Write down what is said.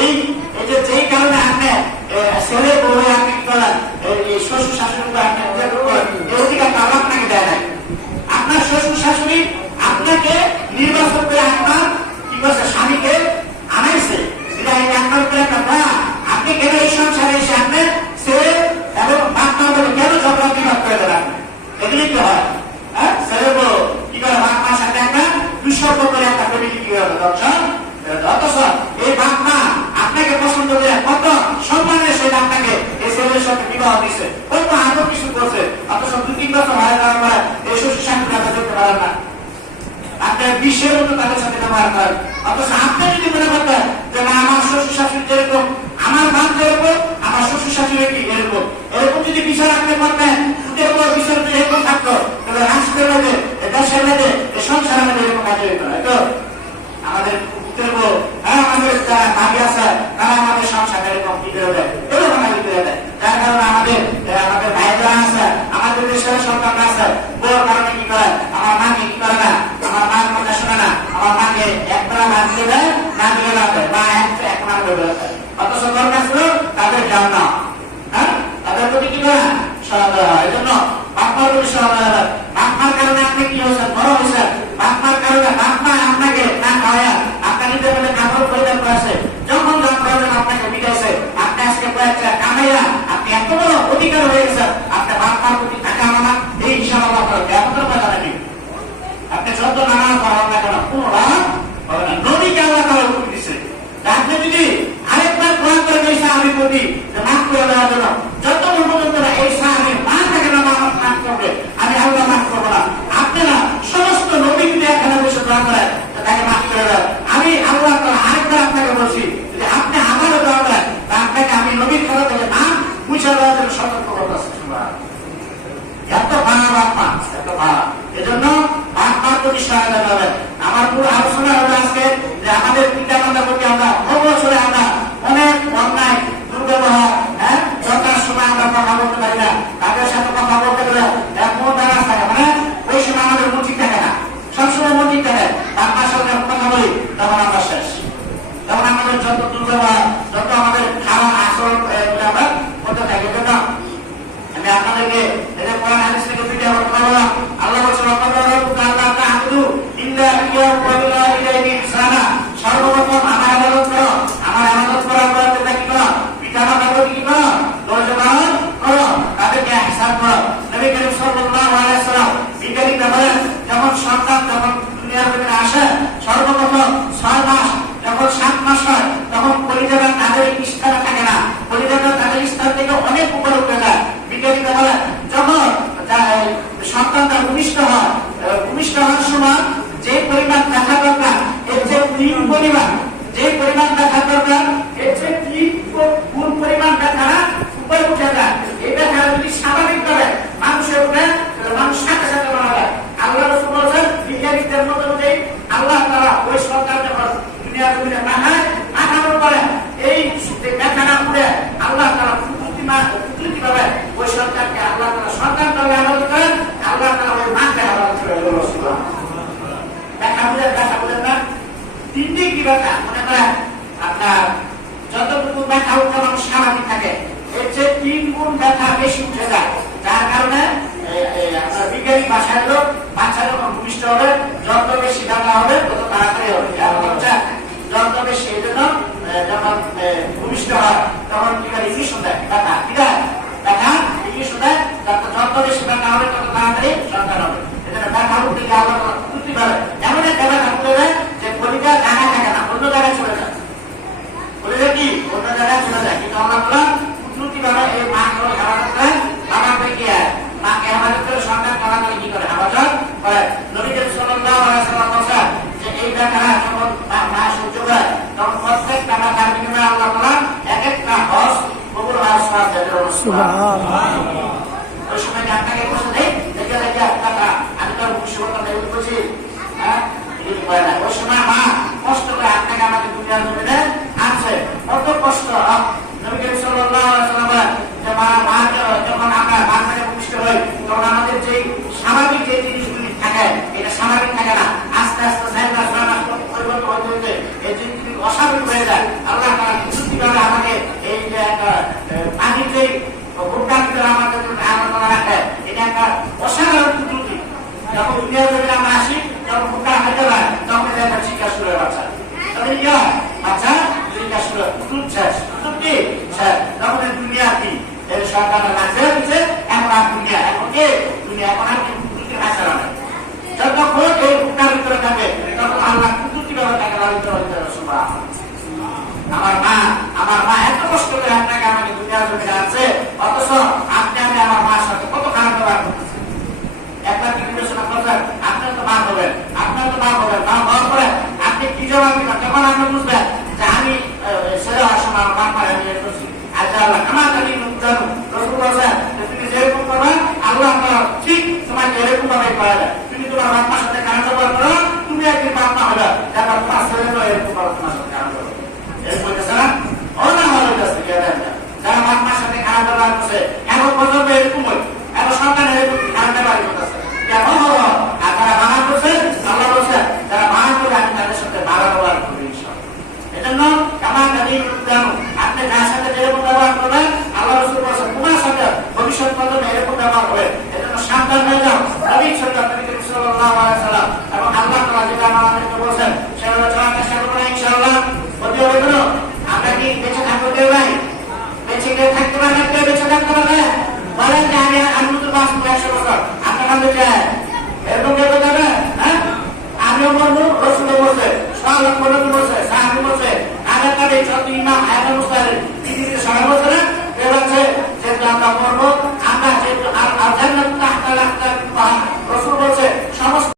এই যেই কারণে এই শ্বশুর শাশুড়ি আপনার শ্বশুর শাশুড়ি আপনাকে নির্বাচন করে আপনার কি বলছে স্বামীকে আনাইছে এটা এই আপনার উপরে একটা দয়া আপনি কেন এই সংসারে এসে আপনি ছেলে এবং বাপ মা বলে কেন ঝগড়া বিবাদ করে দেন আপনি এগুলি কি হয় হ্যাঁ ছেলে বউ কি করে বাপ মার সাথে একটা দুঃসর্গ করে একটা ফ্যামিলি কি হবে দর্শন অথচ এই বাপ মা আপনাকে পছন্দ করে কত সম্মানের সহিত আপনাকে এই ছেলের সাথে বিবাহ দিচ্ছে কত আরও কিছু করছে অথচ দু তিন বছর হয়ে যাওয়ার পরে এই আমাদের বউ হ্যাঁ আমাদের যারা ভাবি আছে তারা আমাদের সংসার এরকম দেয়? এরকম দেয় যার কারণে আমাদের এ, আমাদের ভাইরা আছে আমাদের দেশের সন্তানরা আছে বউর কারণে কি করে আমার মাকে কি করে না আমার মার কথা শোনে না আমার মাকে একবার ভাত দেবে না দিলে না দেয় মা এক এক মার দেবে অথচ দরকার ছিল তাদের যাও না হ্যাঁ? তাদের প্রতি কি করে সহায়তা হয়? এই জন্য বাপমার প্রতি সহায়তা হয়। বাপমার কারণে আপনি কি হয়েছেন? বড় হয়েছেন। বাপমার কারণে বাপমা আপনাকে না খাওয়া আপনাকে যেভাবে কাপড় পরিধান করেছে। যখন যখন প্রয়োজন এত বড় অধিকার হয়ে গেছেন আপনার বাপমার প্রতি টাকা মানা এই হিসাব আল্লাহ করে কেমন কথা নাকি আপনি যত নানা করেন না কেন কোনো লাভ হবে না নদীকে আল্লাহ তারা হুকুম দিছে তা আপনি যদি আরেকবার কোরআন করে এই সাহাবি প্রতি যে মাফ করে দেওয়ার জন্য যত পর্যন্ত না এই সাহাবি মা থাকে না মাফ মাফ করবে আমি আল্লাহ মাফ করব না আপনি না সমস্ত নবী যদি এখানে বসে দোয়া করেন তো তাকে মাফ করে দেন আমি আল্লাহ তাআলা আরেকবার আপনাকে বলছি যদি আপনি আমারও দোয়া করেন তা আপনাকে আমি নবীর খেলা থেকে নাম মুছে দেওয়ার জন্য সতর্ক করতেছি এত ভাড়া বাপমা এত ভাড়া এজন্য আপনার প্রতি সহায়তা পাবেন আমার পুরো আলোচনা হলো আজকে যে আমাদের পিতা মাতার প্রতি আমরা অবসরে আমরা অনেক অন্যায় দুর্ব্যবহার হ্যাঁ দরকার সময় আমরা কথা বলতে পারি না তাদের সাথে কথা বলতে গেলে এক মন দ্বারা থাকে মানে ওই সময় আমাদের মন ঠিক থাকে না সবসময় মন ঠিক থাকে বাপমার সাথে যখন কথা বলি তখন আমরা শেষ তখন আমাদের যত দুর্ব্যবহার যত আমাদের খারাপ আচরণ এগুলো আমরা করতে থাকি এজন্য আমি আপনাদেরকে এটা কোরআন হাদিস থেকে ফিরে আবার কথা বললাম আল্লাহ বলছেন আপনারা রাব্বুকা আল্লাহ তা'বুদু ইল্লা ইয়্যাহু ওয়া বিল ওয়ালিদাইনি ইহসানা সর্বপ্রথম বলেন সন্তান যখন দুনিয়ার ছয় মাস, যখন সাত মাস হয়, তখন পরিবারের তাদের স্থানে থাকে না। পরিবারের তাদের স্থান থেকে অনেক উপরে উঠে যায়। বিজ্ঞানীরা বলে যখন সন্তানটা ভূমিষ্ঠ হয় আহ, ভূমিষ্ঠ হওয়ার সময় যে পরিমাণ দেখা দরকার এর যে তিন পরিমাণ, যে পরিমাণ ব্যথা দরকার, এর চেয়ে তিন গুণ পরিমাণ দেখা উপরে উঠে যায়। এই দেখা যদি স্বাভাবিক ভাবে মানুষের উঠে মানুষ সাথে সাথে মারা যায়। আল্লাহ বিজ্ঞানীদের মত অনুযায়ী আল্লাহ তারা ওই সন্তান যখন দুনিয়ার জমিনে পাঠায় পাঠানোর পরে এই যে দেখানা উড়ে আল্লাহ তারা কুদরতি ভাবে ওই সন্তানকে আল্লাহ তারা সন্তান ভাবে আবাদ করেন আল্লাহ তারা ওই মাকে আবাদ করেন দেখা বুঝেন দেখা বুঝেন না তিনটে কি ব্যথা মনে করেন আপনার যতটুকু ব্যথা উঠে মানুষ স্বাভাবিক থাকে এর চেয়ে তিন গুণ ব্যথা বেশি উঠে যায় যার কারণে আপনার বিজ্ঞানী ভাষায় হলো বাচ্চা যখন ভূমিষ্ঠ হবে যত বেশি ব্যথা হবে তত তাড়াতাড়ি হবে যত বেশি এই জন্য যখন ভূমিষ্ঠ হয় তখন কি করে ইঞ্জেকশন দেয় ব্যথা কি দেয় ব্যথা ইঞ্জেকশন দেয় যত বেশি ব্যথা হবে তত তাড়াতাড়ি সন্তান হবে এজন্য ব্যথা উঠতে গিয়ে পারে এমন একটা ব্যথা উঠে যায় যে কলিকা জায়গায় থাকে না অন্য জায়গায় চলে যায় বলে কি অন্য জায়গায় চলে যায় কিন্তু আমরা বললাম কুদরতি ভাবে এই মা করে হেফাজত করে বাবাকে কি হয় মাকে হেফাজত করে সন্তান তাড়াতাড়ি কি করে? হেফাজত করে। নবী করিম সাল্লাল্লাহু আলাইহি সাল্লাম বলেছেন যে এই ব্যাপারে যখন মা মা সহ্য করে তখন প্রত্যেক টাকা তার বিনিময়ে আল্লাহ তাআলা এক একটা হজ কবুল হওয়ার সওয়াব দেন সুবহানাল্লাহ। ওই সময় আপনাকে বসে দেয় দেখে দেখে টাকা আমি তো মুসিবত দেব বুঝি হ্যাঁ? ওই সময় মা কষ্ট করে আপনাকে আমাকে দুনিয়ার জমিনে আনছে। কত কষ্ট নবী করিম সাল্লাল্লাহু আলাইহি ওয়াসাল্লাম যে মা মা য- যখন আমরা মা থেকে ভূমিষ্ঠ হই তখন আমাদের যে স্বাভাবিক যে জিনিসগুলি থাকে এটা স্বাভাবিক থাকে না আস্তে আস্তে চার মাস ছয় মাস পর পরিবর্তন হতে হতে এই জিনিসগুলি অস্বাভাবিক হয়ে যায় আল্লাহ তারা সত্যিভাবে আমাকে এই যে একটা পানির যে ভুট্টার ভিতরে আমাদের আনন্দ রাখে এটা একটা অসাধারণ কুদরতি যখন দুনিয়া থেকে আমরা আসি যখন ভুট্টা খেতে হয় তখন এটা একটা শিক্ষা শুরু হয়ে বাচ্চা তবে কি হয় বাচ্চা শিক্ষা শুরু হয় কুতুব শেষ কুতুব কি শেষ তখন এই দুনিয়া কি এই সরকারের কাছে দিচ্ছে এখন আর দুনিয়া এখন কি দুনিয়া এখন আর কুতুবকে কাছে রাখে যতক্ষণ এই ভুট্টার ভিতরে থাকে তখন আল্লাহ কুতুবটি ভাবে তাকে লালিত পালিত সুবাহ আমার মা আমার মা এত কষ্ট করে আপনাকে আমাকে দুনিয়ার জমিনে যাচ্ছে অথচ আপনি আমি আমার মার সাথে কত খারাপ ব্যবহার করতেছি। একবার কি বিবেচনা করবেন আপনার তো মা হবেন, আপনার তো মা হবেন, মা হওয়ার পরে আপনি কি জবাব দিবেন? তখন আপনি বুঝবেন যে আমি আহ, ছেলে হওয়ার সময় আমার মা পারে আমি এটা করছি আল্লাহ আল্লাহ আমার কাছে রসুল বলছেন যে তুমি যেরকম করবে আল্লাহ তাআলা ঠিক তোমাকে এরকম ভাবে করা যায় তুমি তোমার বাপ মার সাথে খারাপ ব্যবহার করো তুমি একদিন বাপ মা হবে যারা তোমার ছেলে এরকম ভাবে তোমার সাথে খারাপ ব্যবহার করবে। এরকম হইতেছে না? অন্য ভালো হইতেছে, কে জানে না। যারা বাপ মার সাথে করছে, এখন পর্যন্ত এরকম হই। এখন সন্তান এরকম খারাপ ব্যবহার করতেছে। কেমন হলো? আর যারা মানা করছে, আল্লাহ বলছে, যারা মানা বলছেন সেটা হলো চলার চেষ্টা করব না ইনশাআল্লাহ বলতে হবে কেন? আমরা কি বেঁচে থাকব কেউ নাই বেঁচে কেউ থাকতে পারে না কেউ বেঁচে থাকতে পারে না? বলেন যে আমি আমি তো বাঁচবো একশো বছর আপনার কাছে চায় এরকম কেউ যাবে হ্যাঁ আমিও বলব বলছে সাহায্য করতে বলছে সাহায্য বলছে আগের কালে যত ইমাম আয়াত মুস্তাহিদ পৃথিবীতে সবাই বলছে না আছে, যেহেতু আমরা করব আমরা যেহেতু আর তাহতা রসুল বলছে, সমস্ত